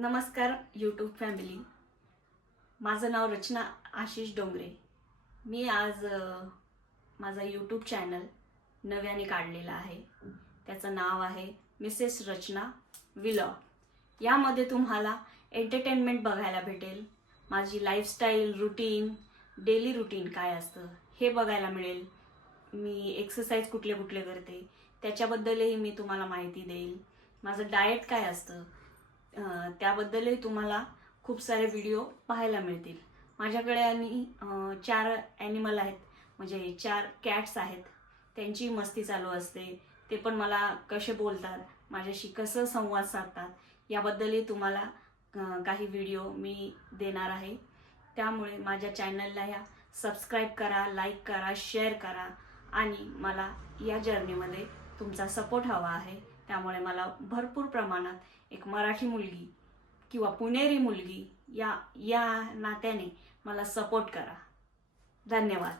नमस्कार YouTube family. माझं नाव रचना आशिष डोंगरे. मी आज माझा यूट्यूब चॅनल नव्याने काढलेला आहे. त्याचं नाव आहे मिसेस रचना व्लॉग. यामध्ये तुम्हाला एंटरटेनमेंट बघायला भेटेल. माझी लाईफस्टाईल, रुटीन, डेली रुटीन काय असतं हे बघायला मिळेल. मी एक्सरसाइज कुठले कुठले करते त्याच्याबद्दलही मी तुम्हाला माहिती देईल. माझं डाएट काय असतं त्याबद्दलही तुम्हाला खूप सारे व्हिडिओ पाहायला मिळतील. माझ्याकडे आणि 4 ॲनिमल आहेत, म्हणजे 4 कॅट्स आहेत. त्यांची मस्ती चालू असते. ते पण मला कसे बोलतात, माझ्याशी कसं संवाद साधतात याबद्दलही तुम्हाला काही व्हिडिओ मी देणार आहे. त्यामुळे माझ्या चॅनलला सबस्क्राईब करा, लाईक करा, शेअर करा आणि मला या जर्नीमध्ये तुमचा सपोर्ट हवा आहे. त्यामुळे मला भरपूर प्रमाणात एक मराठी मुलगी किंवा पुणेरी मुलगी या नात्याने मला सपोर्ट करा. धन्यवाद.